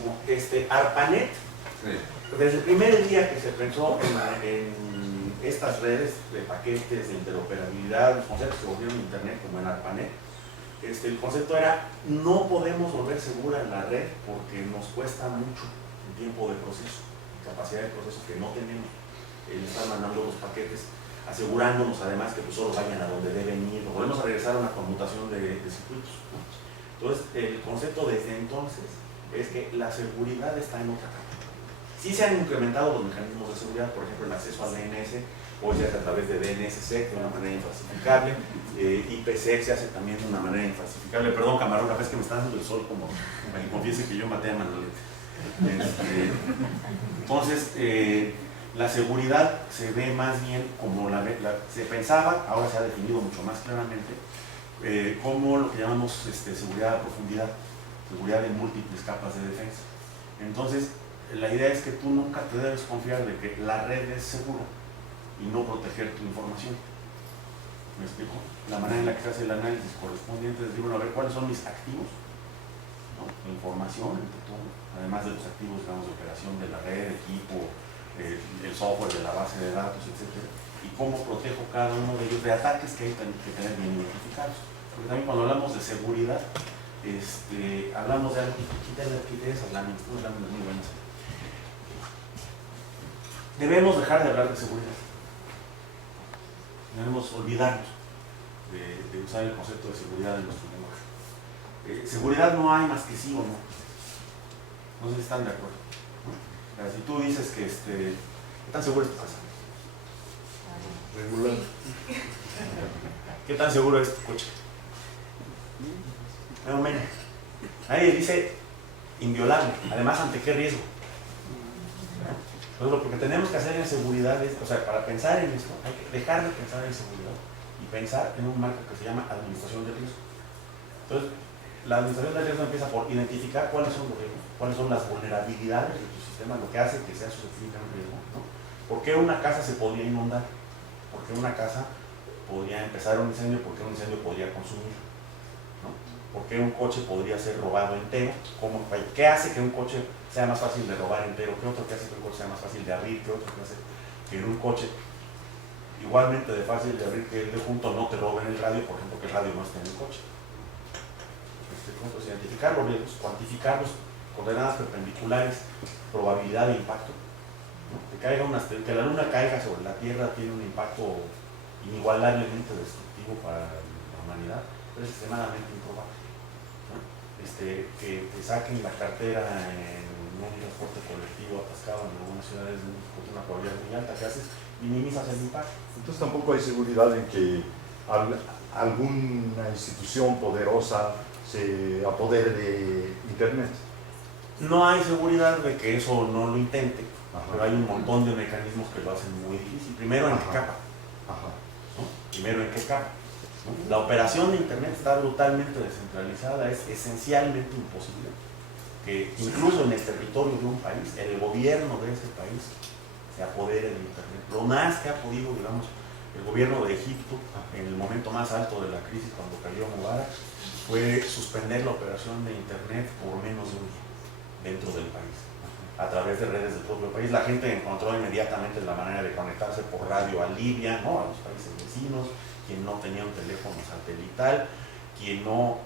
rapidísimo. ARPANET, Sí. desde el primer día que se pensó en estas redes de paquetes, de interoperabilidad, los conceptos que volvieron a Internet, como en ARPANET, el concepto era: no podemos volver segura la red porque nos cuesta mucho el tiempo de proceso, capacidad de proceso que no tenemos. El estar mandando los paquetes, asegurándonos además que pues solo vayan a donde deben ir. Nos volvemos a regresar a una conmutación de circuitos, ¿no? Entonces, el concepto desde entonces es que la seguridad está en otra capa. Sí se han incrementado los mecanismos de seguridad, por ejemplo, el acceso al DNS, hoy se hace a través de DNSSEC de una manera infalsificable, IPsec se hace también de una manera infalsificable. Perdón, camarógrafo, es que me está dando el sol como para que confiese que yo maté a Manolete. Entonces, la seguridad se ve más bien como se pensaba, ahora se ha definido mucho más claramente, como lo que llamamos seguridad a profundidad, seguridad en múltiples capas de defensa. Entonces, la idea es que tú nunca te debes confiar de que la red es segura y no proteger tu información. ¿Me explico? La manera en la que se hace el análisis correspondiente es decir, bueno, a ver cuáles son mis activos, ¿no? Información, entre todo, además de los activos, digamos, de operación de la red, equipo, el software de la base de datos, etc. Y cómo protejo cada uno de ellos de ataques que hay que tener bien identificados. Porque también cuando hablamos de seguridad, hablamos de algo que quita la liquidez, hablamos de muy buenas. Debemos dejar de hablar de seguridad. Debemos olvidarnos de usar el concepto de seguridad en nuestro lenguaje. Seguridad no hay más que sí o no. No sé si están de acuerdo, ¿no? O sea, si tú dices que ¿qué tan seguro es tu casa? Regular. ¿Qué tan seguro es tu coche? No menos. Nadie dice inviolable. Además, ¿ante qué riesgo? Entonces, lo que tenemos que hacer en seguridad es, o sea, para pensar en esto, hay que dejar de pensar en seguridad y pensar en un marco que se llama administración del riesgo. Entonces, la administración del riesgo empieza por identificar cuáles son los riesgos, cuáles son las vulnerabilidades de tu sistema, lo que hace que sea susceptible a un riesgo, ¿no? ¿Por qué una casa se podría inundar? ¿Por qué una casa podría empezar un incendio? ¿Por qué un incendio podría consumir? ¿No? ¿Por qué un coche podría ser robado entero? ¿Qué hace que un coche sea más fácil de robar entero? ¿Qué otro que hace que un coche sea más fácil de abrir? ¿Qué otro que hace que en un coche igualmente de fácil de abrir que el de junto no te roben el radio, por ejemplo, que el radio no esté en el coche? Entonces, identificar los riesgos, cuantificarlos, coordenadas perpendiculares, probabilidad de impacto, ¿no? Que la luna caiga sobre la Tierra tiene un impacto inigualablemente destructivo para la humanidad, pero es extremadamente improbable, ¿no? Que te saquen la cartera en un transporte colectivo atascado en algunas ciudades con una probabilidad muy alta, que haces, minimizas el impacto. Entonces tampoco hay seguridad en que alguna institución poderosa se apodere de Internet. No hay seguridad de que eso no lo intente. Ajá. Pero hay un montón de mecanismos que lo hacen muy difícil. Primero, ¿en qué capa? Ajá. ¿No? Primero, ¿en qué capa? ¿No? La operación de Internet está brutalmente descentralizada, es esencialmente imposible que incluso en el territorio de un país, el gobierno de ese país se apodere de Internet. Lo más que ha podido, digamos, el gobierno de Egipto, en el momento más alto de la crisis, cuando cayó Mubarak, fue suspender la operación de Internet por menos de un día dentro del país, a través de redes del propio país. La gente encontró inmediatamente la manera de conectarse por radio a Libia, ¿no? A los países vecinos, quien no tenía un teléfono satelital, quien no...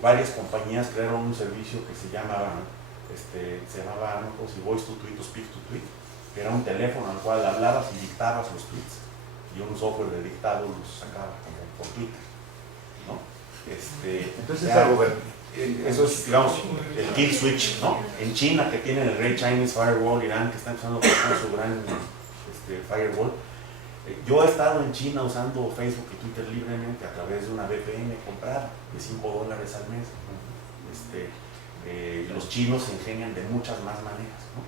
Varias compañías crearon un servicio que se llamaba, ¿no? No sé si Voice to Tweet o Speak to Tweet, que era un teléfono al cual hablabas y dictabas los tweets, y un software de dictado los sacaba como por Twitter, ¿no? Entonces es algo ver. Eso es, digamos, el kill switch, ¿no? En China, que tienen el Great Chinese Firewall, Irán, que está empezando a construir su gran firewall. Yo he estado en China usando Facebook y Twitter libremente a través de una VPN comprada de $5 al mes. Los chinos se ingenian de muchas más maneras, ¿no?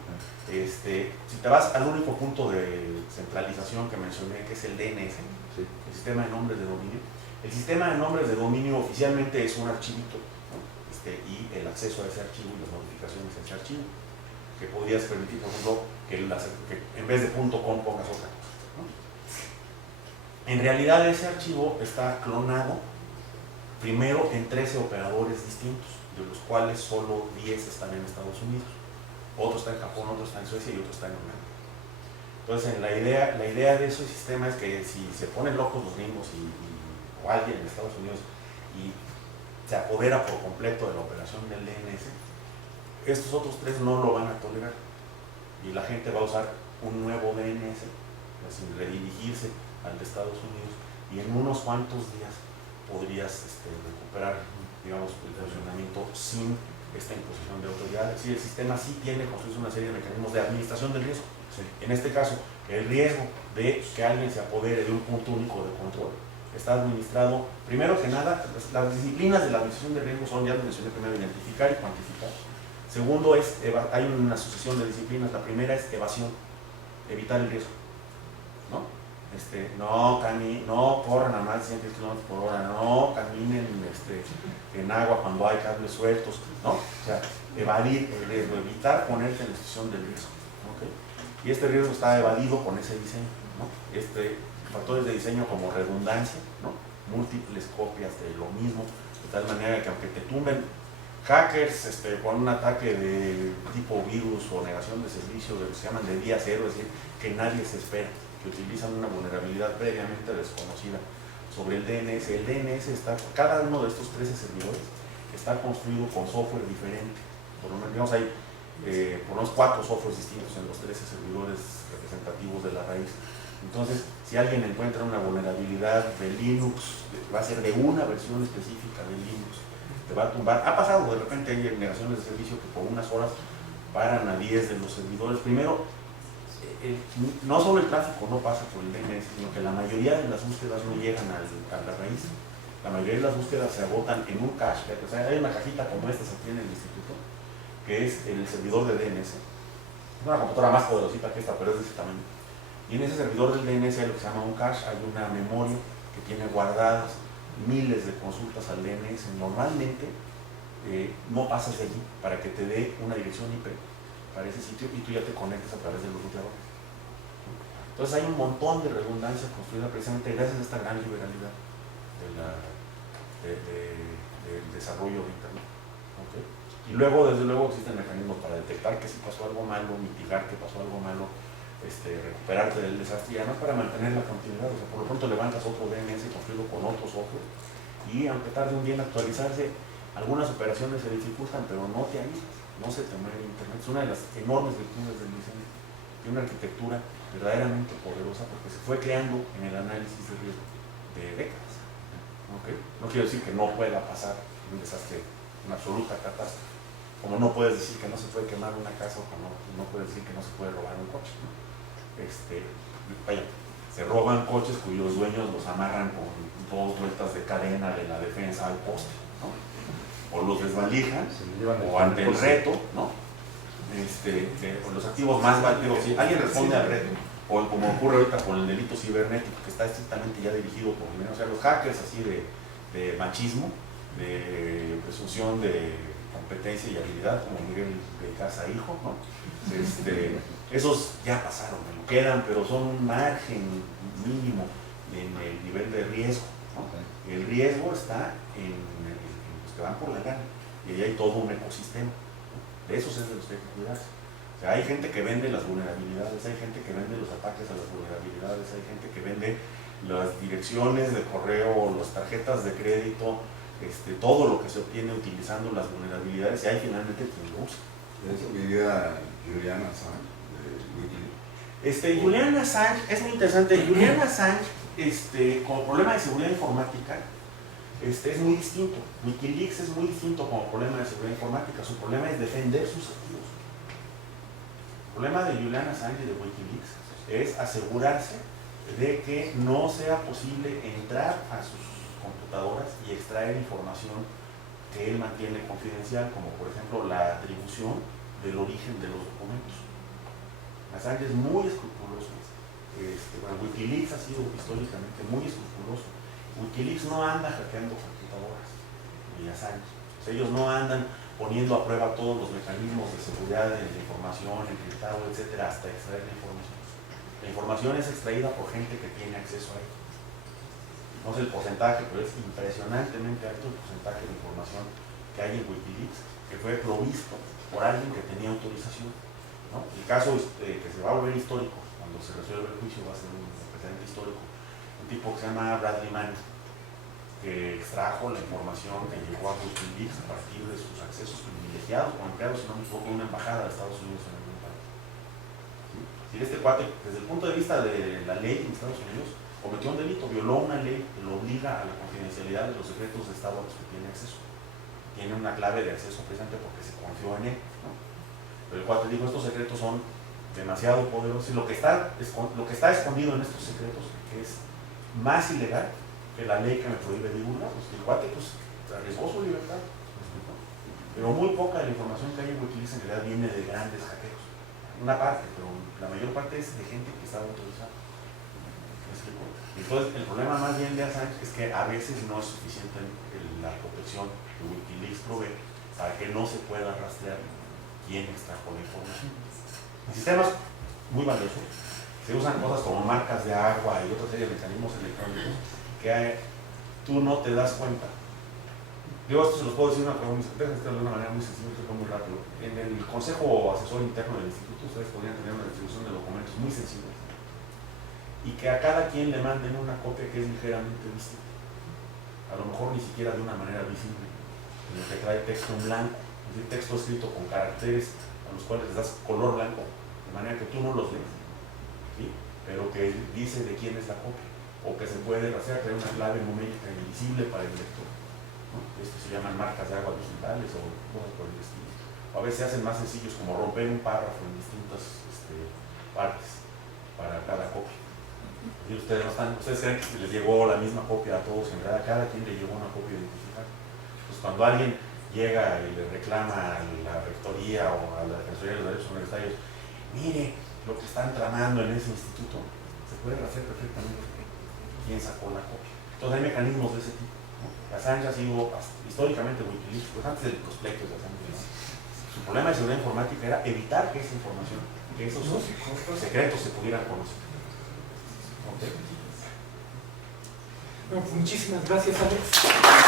Si te vas al único punto de centralización que mencioné, que es el DNS, ¿sí? El sistema de nombres de dominio. El sistema de nombres de dominio oficialmente es un archivito, ¿no? Y el acceso a ese archivo y las modificaciones a ese archivo, que podrías permitir, por ejemplo, que en vez de .com pongas otra cosa, ¿no? En realidad ese archivo está clonado primero en 13 operadores distintos, de los cuales solo 10 están en Estados Unidos. Otro está en Japón, otro está en Suecia y otro está en Holanda. Entonces, la idea de ese sistema es que si se ponen locos los gringos o alguien en Estados Unidos y se apodera por completo de la operación del DNS, estos otros tres no lo van a tolerar y la gente va a usar un nuevo DNS sin redirigirse al de Estados Unidos, y en unos cuantos días podrías recuperar, digamos, el funcionamiento sin esta imposición de autoridades. Sí, el sistema sí tiene construido una serie de mecanismos de administración del riesgo. Sí. En este caso, el riesgo de que alguien se apodere de un punto único de control está administrado, primero que nada, las disciplinas de la administración de riesgo son, ya lo mencioné primero, identificar y cuantificar. Segundo, hay una sucesión de disciplinas. La primera es evasión, evitar el riesgo, ¿no? No corran a más de 100 km por hora, no caminen en agua cuando hay cables sueltos, ¿no? O sea, evadir el riesgo, evitar ponerte en la situación del riesgo, ¿okay? Y este riesgo está evadido con ese diseño, ¿no? Factores de diseño como redundancia, ¿no? Múltiples copias de lo mismo, de tal manera que aunque te tumben hackers con un ataque de tipo virus o negación de servicio, que se llaman de día cero, es decir, que nadie se espera, que utilizan una vulnerabilidad previamente desconocida sobre el DNS. El DNS cada uno de estos 13 servidores está construido con software diferente. Por lo menos hay por unos 4 softwares distintos en los 13 servidores representativos de la raíz. Entonces, si alguien encuentra una vulnerabilidad de Linux, va a ser de una versión específica de Linux, te va a tumbar. Ha pasado, de repente hay negaciones de servicio que por unas horas paran a 10 de los servidores. Primero, no solo el tráfico no pasa por el DNS, sino que la mayoría de las búsquedas no llegan a la raíz. La mayoría de las búsquedas se agotan en un cache. O sea, hay una cajita como esta se tiene en el instituto, que es el servidor de DNS. Es una computadora más poderosita que esta, pero es de ese tamaño. Y en ese servidor del DNS hay lo que se llama un cache, hay una memoria que tiene guardadas miles de consultas al DNS. Normalmente no pasas de allí para que te dé una dirección IP para ese sitio y tú ya te conectes a través de los ruteadores. Entonces hay un montón de redundancia construida precisamente gracias a esta gran liberalidad del desarrollo de Internet. ¿Okay? Y luego, desde luego, existen mecanismos para detectar que si pasó algo malo, mitigar que pasó algo malo, recuperarte del desastre y además para mantener la continuidad. O sea, por lo pronto levantas otro DNS construido con otro software y aunque tarde un día en actualizarse, algunas operaciones se dificultan, pero no te avisas, no se te muere Internet. Es una de las enormes virtudes del diseño. Tiene una arquitectura verdaderamente poderosa porque se fue creando en el análisis de riesgo de décadas. ¿Okay? No quiero decir que no pueda pasar un desastre, una absoluta catástrofe, como no puedes decir que no se puede quemar una casa o como no puedes decir que no se puede robar un coche, ¿no? Se roban coches cuyos dueños los amarran con 2 vueltas de cadena de la defensa al poste, ¿no? O los desvalijan, o ante el reto, ¿no? Los activos más valiosos, si alguien responde al reto, o como ocurre ahorita con el delito cibernético, que está estrictamente ya dirigido por el menos, o sea, los hackers así de machismo, de presunción de competencia y habilidad, como Miguel de Casa Hijo, ¿no? Esos ya pasaron, quedan, pero son un margen mínimo en el nivel de riesgo, ¿no? El riesgo está en los que van por la gana, y ahí hay todo un ecosistema, ¿no? De esos es de los que hay que cuidarse. O sea, hay gente que vende las vulnerabilidades, hay gente que vende los ataques a las vulnerabilidades, hay gente que vende las direcciones de correo, las tarjetas de crédito, todo lo que se obtiene utilizando las vulnerabilidades, y hay finalmente quien lo usa. Eso vivía Julian Assange de Wikileaks. Julian Assange es muy interesante. Julian Assange, como problema de seguridad informática, es muy distinto. Wikileaks es muy distinto como problema de seguridad informática. Su problema es defender sus activos. El problema de Julian Assange y de Wikileaks es asegurarse de que no sea posible entrar a sus computadoras y extraer información que él mantiene confidencial, como por ejemplo la atribución del origen de los documentos. Assange es muy escrupuloso. Wikileaks ha sido históricamente muy escrupuloso. Wikileaks no anda hackeando computadoras, ni Assange. O sea, ellos no andan poniendo a prueba todos los mecanismos de seguridad de la información, encriptado, etcétera, hasta extraer la información. La información es extraída por gente que tiene acceso a ella. No sé el porcentaje, pero es impresionantemente alto el porcentaje de información que hay en Wikileaks que fue provisto por alguien que tenía autorización, ¿no? El caso que se va a volver histórico cuando se resuelva el juicio va a ser un precedente histórico. Un tipo que se llama Bradley Manning, que extrajo la información que llegó a Wikileaks a partir de sus accesos privilegiados con empleados, si no me equivoco, de una embajada de Estados Unidos en algún país. ¿Sí? Si este cuate, desde el punto de vista de la ley en Estados Unidos, cometió un delito, violó una ley que lo obliga a la confidencialidad de los secretos de Estado a los que tiene acceso. Tiene una clave de acceso precisamente porque se confió en él, ¿no? Pero el cuate dijo, estos secretos son demasiado poderosos y lo que está escondido en estos secretos, que es más ilegal que la ley que me prohíbe divulgar. Pues el cuate pues arriesgó su libertad, ¿no? Pero muy poca de la información que hay en Wikileaks en realidad viene de grandes hackeos. Una parte, pero la mayor parte es de gente que estaba autorizada. ¿Me explico? Entonces el problema más bien de Assange es que a veces no es suficiente la protección que Wikileaks provee para que no se pueda rastrear quién extrajo la información. En sistemas muy valiosos se usan cosas como marcas de agua y otra serie de mecanismos electrónicos que tú no te das cuenta. Yo esto se los puedo decir de una manera muy sencilla, muy rápido. En el Consejo Asesor Interno del Instituto ustedes podrían tener una distribución de documentos muy sensibles y que a cada quien le manden una copia que es ligeramente distinta. A lo mejor ni siquiera de una manera visible, en el que trae texto en blanco, es decir, texto escrito con caracteres a los cuales les das color blanco, de manera que tú no los lees, ¿sí? Pero que dice de quién es la copia, o que se puede hacer traer una clave numérica invisible para el lector, ¿no? Esto se llaman marcas de agua digitales o cosas por el estilo. O a veces se hacen más sencillos como romper un párrafo en distintas partes para cada copia. Y ustedes creen que les llegó la misma copia a todos, en realidad a cada quien le llegó una copia identificada. Pues cuando alguien llega y le reclama a la rectoría o a la Defensoría de los Derechos Universitarios, mire lo que están tramando en ese instituto, se puede hacer perfectamente quién sacó la copia. Entonces hay mecanismos de ese tipo, ¿no? Assange ha sido históricamente Wikileaks, pues antes de los pleitos de Assange, ¿no? Su problema de seguridad informática era evitar que esa información, que esos secretos se pudieran conocer. Okay. Bueno, pues muchísimas gracias, Alex.